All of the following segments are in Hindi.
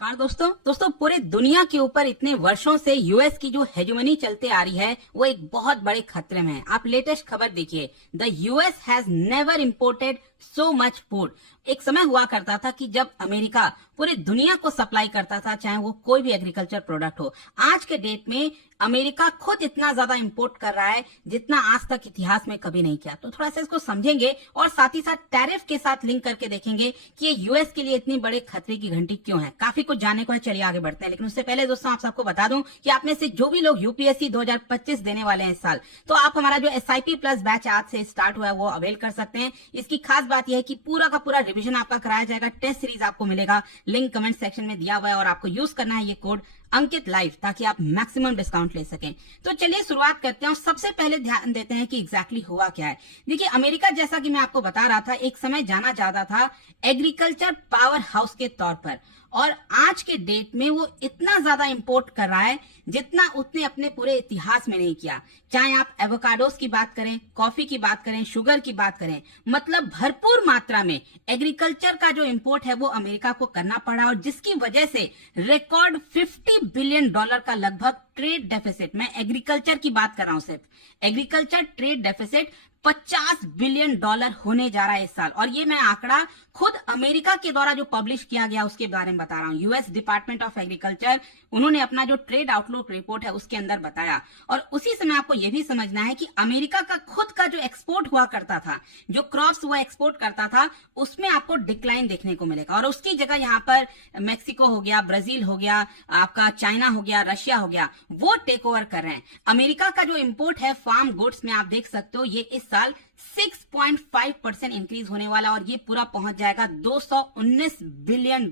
नमस्कार दोस्तों पूरे दुनिया के ऊपर इतने वर्षों से यूएस की जो हेजेमनी चलते आ रही है वो एक बहुत बड़े खतरे में है। आप लेटेस्ट खबर देखिए, the US has never imported so much food. एक समय हुआ करता था कि जब अमेरिका पूरे दुनिया को सप्लाई करता था, चाहे वो कोई भी एग्रीकल्चर प्रोडक्ट हो। आज के डेट में अमेरिका खुद इतना ज्यादा इंपोर्ट कर रहा है जितना आज तक इतिहास में कभी नहीं किया। तो थोड़ा सा इसको समझेंगे और साथ ही साथ टैरिफ के साथ लिंक करके देखेंगे कि ये यूएस के लिए इतनी बड़े खतरे की घंटी क्यों है। काफी कुछ जानने को है, चलिए आगे बढ़ते हैं। लेकिन उससे पहले दोस्तों आप सबको बता दूं कि आप में से जो भी लोग यूपीएससी 2025 देने वाले हैं इस साल, तो आप हमारा जो एसआईपी प्लस बैच आज से स्टार्ट हुआ है वो अवेल कर सकते हैं। इसकी खास बात यह है कि पूरा का पूरा रिवीजन आपका कराया जाएगा, टेस्ट सीरीज आपको मिलेगा, लिंक कमेंट सेक्शन में दिया हुआ है और आपको यूज करना है ये कोड अंकित लाइव ताकि आप मैक्सिमम डिस्काउंट ले सकें। तो चलिए शुरुआत करते हैं और सबसे पहले ध्यान देते हैं कि एग्जैक्टली हुआ क्या है। देखिए, अमेरिका जैसा कि मैं आपको बता रहा था एक समय जाना जाता था एग्रीकल्चर पावर हाउस के तौर पर, और आज के डेट में वो इतना ज्यादा इंपोर्ट कर रहा है जितना उसने अपने पूरे इतिहास में नहीं किया। चाहे आप एवोकाडोस की बात करें, कॉफी की बात करें, शुगर की बात करें, मतलब भरपूर मात्रा में एग्रीकल्चर का जो इंपोर्ट है वो अमेरिका को करना पड़ा, और जिसकी वजह से रिकॉर्ड $50 बिलियन का लगभग ट्रेड डेफिसिट, मैं एग्रीकल्चर की बात कर रहा हूं, सिर्फ एग्रीकल्चर ट्रेड डेफिसिट $50 बिलियन होने जा रहा है इस साल। और ये मैं आंकड़ा खुद अमेरिका के द्वारा जो पब्लिश किया गया उसके बारे में बता रहा हूं। यूएस डिपार्टमेंट ऑफ एग्रीकल्चर, उन्होंने अपना जो ट्रेड आउटलुक रिपोर्ट है उसके अंदर बताया। और उसी समय आपको यह भी समझना है कि अमेरिका का खुद का जो एक्सपोर्ट हुआ करता था, जो क्रॉप्स वो एक्सपोर्ट करता था, उसमें आपको डिक्लाइन देखने को मिलेगा। और उसकी जगह यहाँ पर मैक्सिको हो गया, ब्राजील हो गया, आपका चाइना हो गया, रशिया हो गया, वो टेक ओवर कर रहे हैं। अमेरिका का जो इंपोर्ट है फार्म गुड्स में आप देख सकते हो ये इस साल 6.5% इंक्रीज होने वाला, और ये पूरा पहुंच जाएगा $219 बिलियन,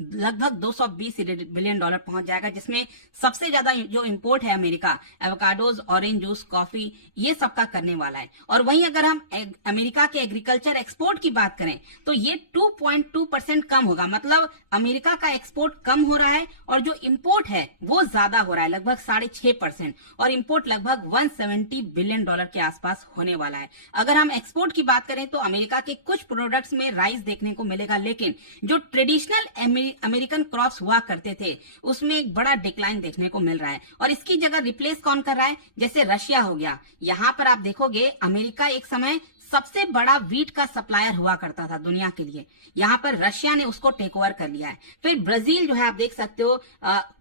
लगभग $220 बिलियन पहुंच जाएगा, जिसमें सबसे ज्यादा जो इंपोर्ट है America avocados, orange juice, coffee, ये सबका करने वाला है। और वहीं अगर हम अमेरिका के एग्रीकल्चर एक्सपोर्ट की बात करें तो ये 2.2% कम होगा, मतलब अमेरिका का एक्सपोर्ट कम हो रहा है और जो इंपोर्ट है वो ज्यादा हो रहा है, लगभग 6.5%, और इंपोर्ट लगभग $170 बिलियन के आसपास होने वाला है। अगर हम एक्सपोर्ट की बात करें तो अमेरिका के कुछ प्रोडक्ट्स में राइस देखने को मिलेगा, लेकिन जो ट्रेडिशनल अमेरिकन क्रॉप्स हुआ करते थे उसमें एक बड़ा डिक्लाइन देखने को मिल रहा है। और इसकी जगह रिप्लेस कौन कर रहा है? जैसे रशिया हो गया। यहां पर आप देखोगे अमेरिका एक समय सबसे बड़ा वीट का सप्लायर हुआ करता था दुनिया के लिए, यहां पर रशिया ने उसको टेक ओवर कर लिया है। फिर ब्राजील जो है आप देख सकते हो,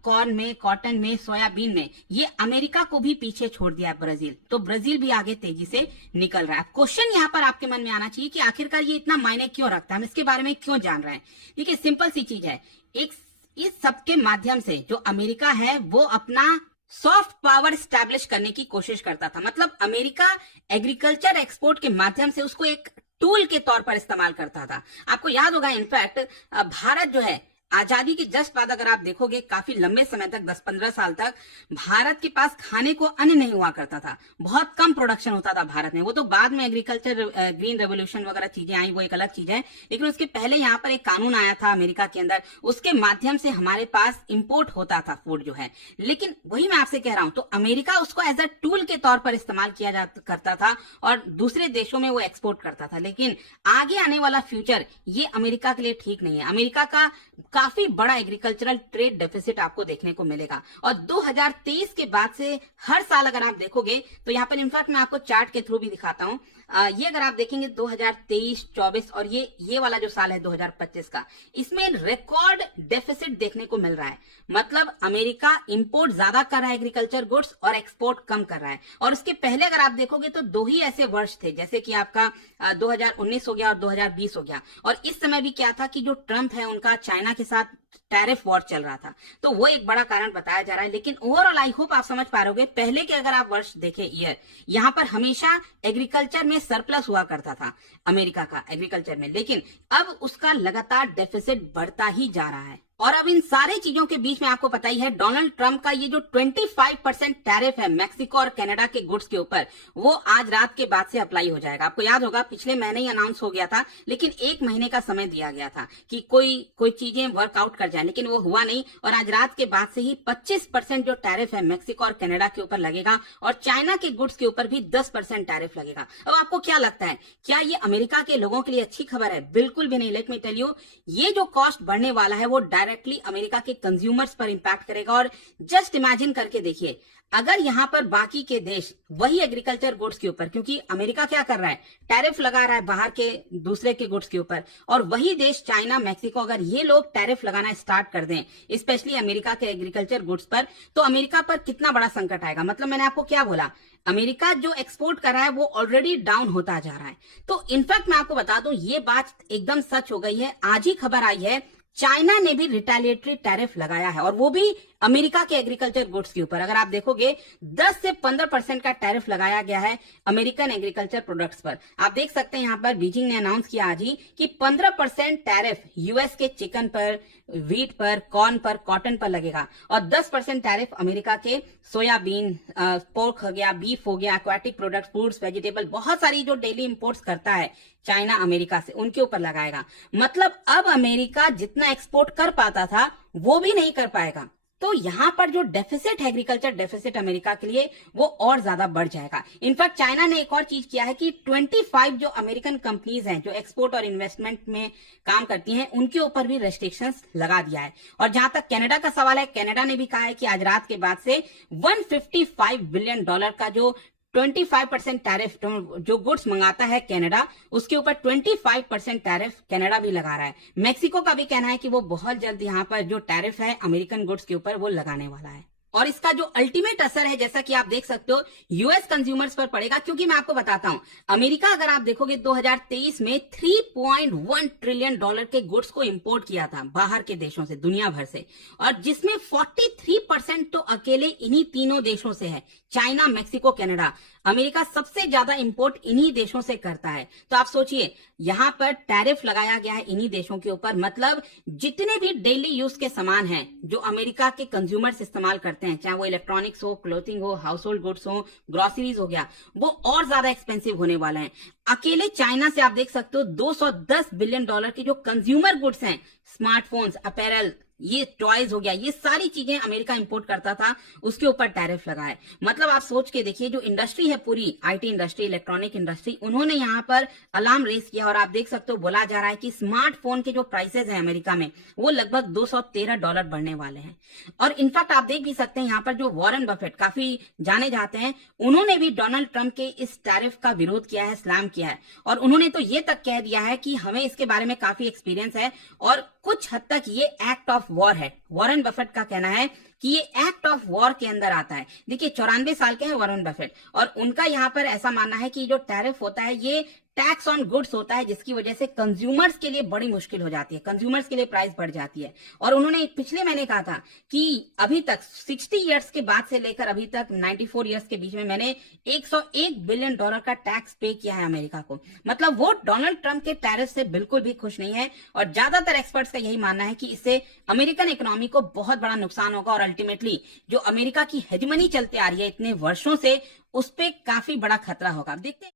कॉर्न में, कॉटन में, सोयाबीन में, ये अमेरिका को भी पीछे छोड़ दिया है ब्राजील। तो ब्राजील भी आगे तेजी से निकल रहा है। क्वेश्चन यहाँ पर आपके मन में आना चाहिए कि आखिरकार ये इतना मायने क्यों रखता है, हम इसके बारे में क्यों जान रहे हैं। देखिए, सिंपल सी चीज है, इस सब के माध्यम से जो अमेरिका है वो अपना सॉफ्ट पावर स्टैब्लिश करने की कोशिश करता था। मतलब अमेरिका एग्रीकल्चर एक्सपोर्ट के माध्यम से उसको एक टूल के तौर पर इस्तेमाल करता था। आपको याद होगा, इनफैक्ट भारत जो है आजादी के जस्ट बाद अगर आप देखोगे काफी लंबे समय तक, 10-15 साल तक भारत के पास खाने को अन्न नहीं हुआ करता था, बहुत कम प्रोडक्शन होता था भारत में। वो तो बाद में एग्रीकल्चर ग्रीन रेवोल्यूशन वगैरह चीजें आई, वो एक अलग चीज है, लेकिन उसके पहले यहाँ पर एक कानून आया था अमेरिका के अंदर, उसके माध्यम से हमारे पास इंपोर्ट होता था फूड जो है। लेकिन वही मैं आपसे कह रहा हूं, तो अमेरिका उसको एज अ टूल के तौर पर इस्तेमाल किया करता था और दूसरे देशों में वो एक्सपोर्ट करता था। लेकिन आगे आने वाला फ्यूचर ये अमेरिका के लिए ठीक नहीं है। अमेरिका का काफी बड़ा एग्रीकल्चरल ट्रेड डेफिसिट आपको देखने को मिलेगा, और 2023 के बाद से हर साल अगर आप देखोगे तो यहाँ पर इनफैक्ट मैं आपको चार्ट के थ्रू भी दिखाता हूँ। ये अगर आप देखेंगे 2023, 24 और ये वाला जो साल है 2025 का, इसमें रिकॉर्ड डेफिसिट देखने को मिल रहा है। मतलब अमेरिका इंपोर्ट ज्यादा कर रहा है एग्रीकल्चर गुड्स और एक्सपोर्ट कम कर रहा है। और उसके पहले अगर आप देखोगे तो दो ही ऐसे वर्ष थे, जैसे कि आपका 2019 हो गया और 2020 हो गया। और इस समय भी क्या था कि जो ट्रंप है उनका चाइना के साथ टैरिफ वॉर चल रहा था, तो वो एक बड़ा कारण बताया जा रहा है। लेकिन ओवरऑल आई होप आप समझ पा रहे, पहले के अगर आप वर्ष देखें, ईयर, यहाँ पर हमेशा एग्रीकल्चर में सरप्लस हुआ करता था अमेरिका का एग्रीकल्चर में, लेकिन अब उसका लगातार डेफिसिट बढ़ता ही जा रहा है। और अब इन सारी चीजों के बीच में आपको पता ही है डोनाल्ड ट्रंप का ये जो 25% टैरिफ है मैक्सिको और कनाडा के गुड्स के ऊपर, वो आज रात के बाद से अप्लाई हो जाएगा। आपको याद होगा पिछले महीने ही अनाउंस हो गया था, लेकिन 1 महीने का समय दिया गया था कि कोई चीजें वर्कआउट कर जाए, लेकिन वो हुआ नहीं। और आज रात के बाद से ही 25% जो टैरिफ है मैक्सिको और कनाडा के ऊपर लगेगा, और चाइना के गुड्स के ऊपर भी 10% टैरिफ लगेगा। अब आपको क्या लगता है, क्या ये अमेरिका के लोगों के लिए अच्छी खबर है? बिल्कुल भी नहीं। लेट मी टेल यू, ये जो कॉस्ट बढ़ने वाला है वो डायरेक्ट इनडायरेक्टली अमेरिका के कंज्यूमर्स पर इंपैक्ट करेगा। और जस्ट इमेजिन करके देखिए, अगर यहाँ पर बाकी के देश वही एग्रीकल्चर गुड्स के ऊपर, क्योंकि अमेरिका क्या कर रहा है, टैरिफ लगा रहा है बाहर के दूसरे के गुड्स के ऊपर, और वही देश चाइना, मैक्सिको, अगर ये लोग टैरिफ लगाना स्टार्ट कर दें स्पेशली अमेरिका के एग्रीकल्चर गुड्स पर, तो अमेरिका पर कितना बड़ा संकट आएगा। मतलब मैंने आपको क्या बोला, अमेरिका जो एक्सपोर्ट कर रहा है वो ऑलरेडी डाउन होता जा रहा है। तो इनफैक्ट मैं आपको बता दूं, ये बात एकदम सच हो गई है। आज ही खबर आई है, चाइना ने भी रिटेलिएटरी टैरिफ लगाया है, और वो भी अमेरिका के एग्रीकल्चर गुड्स के ऊपर। अगर आप देखोगे 10 से 15% का टैरिफ लगाया गया है अमेरिकन एग्रीकल्चर प्रोडक्ट्स पर। आप देख सकते हैं यहाँ पर बीजिंग ने अनाउंस किया आज ही कि 15% टैरिफ यूएस के चिकन पर, व्हीट पर, कॉर्न पर, कॉटन पर लगेगा, और 10% टैरिफ अमेरिका के सोयाबीन, पोर्क हो गया, बीफ हो गया, एक्वाटिक प्रोडक्ट्स, फ्रूट्स, वेजिटेबल, बहुत सारी जो डेली इंपोर्ट्स करता है चाइना अमेरिका से, उनके ऊपर लगाएगा। मतलब अब अमेरिका जितना एक्सपोर्ट कर पाता था वो भी नहीं कर पाएगा। तो यहां पर जो डेफिसिट है, एग्रीकल्चर डेफिसिट अमेरिका के लिए, वो और ज्यादा बढ़ जाएगा। इनफैक्ट चाइना ने एक और चीज किया है कि 25 जो अमेरिकन कंपनीज हैं जो एक्सपोर्ट और इन्वेस्टमेंट में काम करती हैं, उनके ऊपर भी रेस्ट्रिक्शंस लगा दिया है। और जहां तक कनाडा का सवाल है, कनाडा ने भी कहा है कि आज रात के बाद से $155 बिलियन का जो 25% टैरिफ जो गुड्स मंगाता है कनाडा, उसके ऊपर 25% टैरिफ कनाडा भी लगा रहा है। मेक्सिको का भी कहना है कि वो बहुत जल्द यहाँ पर जो टैरिफ है अमेरिकन गुड्स के ऊपर वो लगाने वाला है। और इसका जो अल्टीमेट असर है, जैसा कि आप देख सकते हो, यूएस कंज्यूमर्स पर पड़ेगा। क्योंकि मैं आपको बताता हूं, अमेरिका अगर आप देखोगे 2023 में $3.1 ट्रिलियन के गुड्स को इंपोर्ट किया था बाहर के देशों से, दुनिया भर से, और जिसमें 43% तो अकेले इन्हीं तीनों देशों से है, चाइना, मैक्सिको, कनाडा। अमेरिका सबसे ज्यादा इंपोर्ट इन्हीं देशों से करता है। तो आप सोचिए, यहां पर टैरिफ लगाया गया है इन्हीं देशों के ऊपर। मतलब जितने भी डेली यूज के सामान हैं जो अमेरिका के कंज्यूमर्स इस्तेमाल करते हैं, चाहे वो इलेक्ट्रॉनिक्स हो, क्लोथिंग हो, हाउस होल्ड गुड्स हो, ग्रोसरीज हो गया, वो और ज्यादा एक्सपेंसिव होने वाला है। अकेले चाइना से आप देख सकते हो $210 बिलियन की जो कंज्यूमर गुड्स हैं, स्मार्टफोन्स, अपैरल, ये टॉयज हो गया, ये सारी चीजें अमेरिका इंपोर्ट करता था, उसके ऊपर टैरिफ लगा है। मतलब आप सोच के देखिए, जो इंडस्ट्री है पूरी, आईटी इंडस्ट्री, इलेक्ट्रॉनिक इंडस्ट्री, उन्होंने यहाँ पर अलार्म रेस किया। और आप देख सकते हो, बोला जा रहा है कि स्मार्टफोन के जो प्राइसेस हैं अमेरिका में, वो लगभग $213 बढ़ने वाले हैं। और इनफैक्ट आप देख भी सकते हैं यहाँ पर जो वॉरेन बफेट, काफी जाने जाते हैं, उन्होंने भी डोनाल्ड ट्रंप के इस टैरिफ का विरोध किया है, स्लैम किया है। और उन्होंने तो ये तक कह दिया है कि हमें इसके बारे में काफी एक्सपीरियंस है और कुछ हद तक ये एक्ट ऑफ वॉर है। वॉरेन बफेट का कहना है कि ये एक्ट ऑफ वॉर के अंदर आता है। देखिए 94 साल के हैं वॉरेन बफेट, और उनका यहाँ पर ऐसा मानना है कि जो टैरिफ होता है ये टैक्स ऑन गुड्स होता है, जिसकी वजह से कंज्यूमर्स के लिए बड़ी मुश्किल हो जाती है, कंज्यूमर्स के लिए प्राइस बढ़ जाती है। और उन्होंने पिछले महीने कहा था कि अभी तक 60 इयर्स के बाद से लेकर अभी तक 94 इयर्स के बीच में मैंने $101 बिलियन का टैक्स पे किया है अमेरिका को। मतलब वो डोनाल्ड ट्रंप के टैरिफ से बिल्कुल भी खुश नहीं है, और ज्यादातर एक्सपर्ट्स का यही मानना है कि इससे अमेरिकन इकोनॉमी को बहुत बड़ा नुकसान होगा, और अल्टीमेटली जो अमेरिका की हेजेमनी चलते आ रही है इतने वर्षों से, उस पर काफी बड़ा खतरा होगा। देखते हैं।